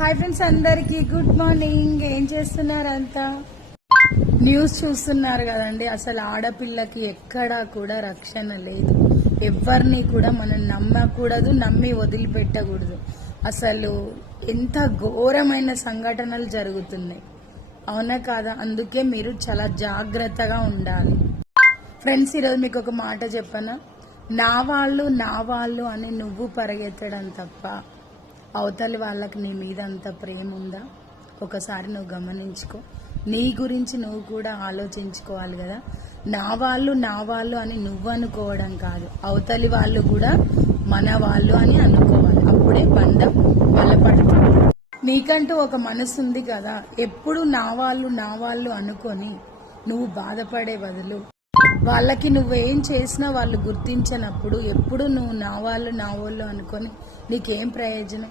Hi friends, అందరికి good morning. ఏం చేస్తున్నారంతా? News చూస్తున్నారు కదండి. అసలు ఆడపిల్లకి ఎక్కడా కూడా రక్షణ లేదు. ఎవరిని కూడా మనం నమ్మకూడదు, నమ్మి వదిలిపెట్టకూడదు. అసలు ఎంత ఘోరమైన సంఘటనలు జరుగుతున్నాయి, అవునా కాదా? అందుకే మీరు చాలా జాగ్రత్తగా ఉండాలి. ఫ్రెండ్స్, ఈరోజు మీకు ఒక మాట చెప్పనా? నా వాళ్ళు అని నువ్వు పరిగెత్తడం తప్ప అవతలి వాళ్ళకి నీ మీద అంత ప్రేమ ఉందా? ఒకసారి నువ్వు గమనించుకో. నీ గురించి నువ్వు కూడా ఆలోచించుకోవాలి కదా. నా వాళ్ళు అని నువ్వు అనుకోవడం కాదు, అవతలి వాళ్ళు కూడా మన వాళ్ళు అని అనుకోవాలి. అప్పుడే బంధం బలపడుతుంది. నీకంటూ ఒక మనసు ఉంది కదా. ఎప్పుడు నా వాళ్ళు అనుకొని నువ్వు బాధపడే బదులు వాళ్ళకి నువ్వేం చేసినా వాళ్ళు గుర్తించినప్పుడు ఎప్పుడు నువ్వు నా వాళ్ళు అనుకొని నీకేం ప్రయోజనం?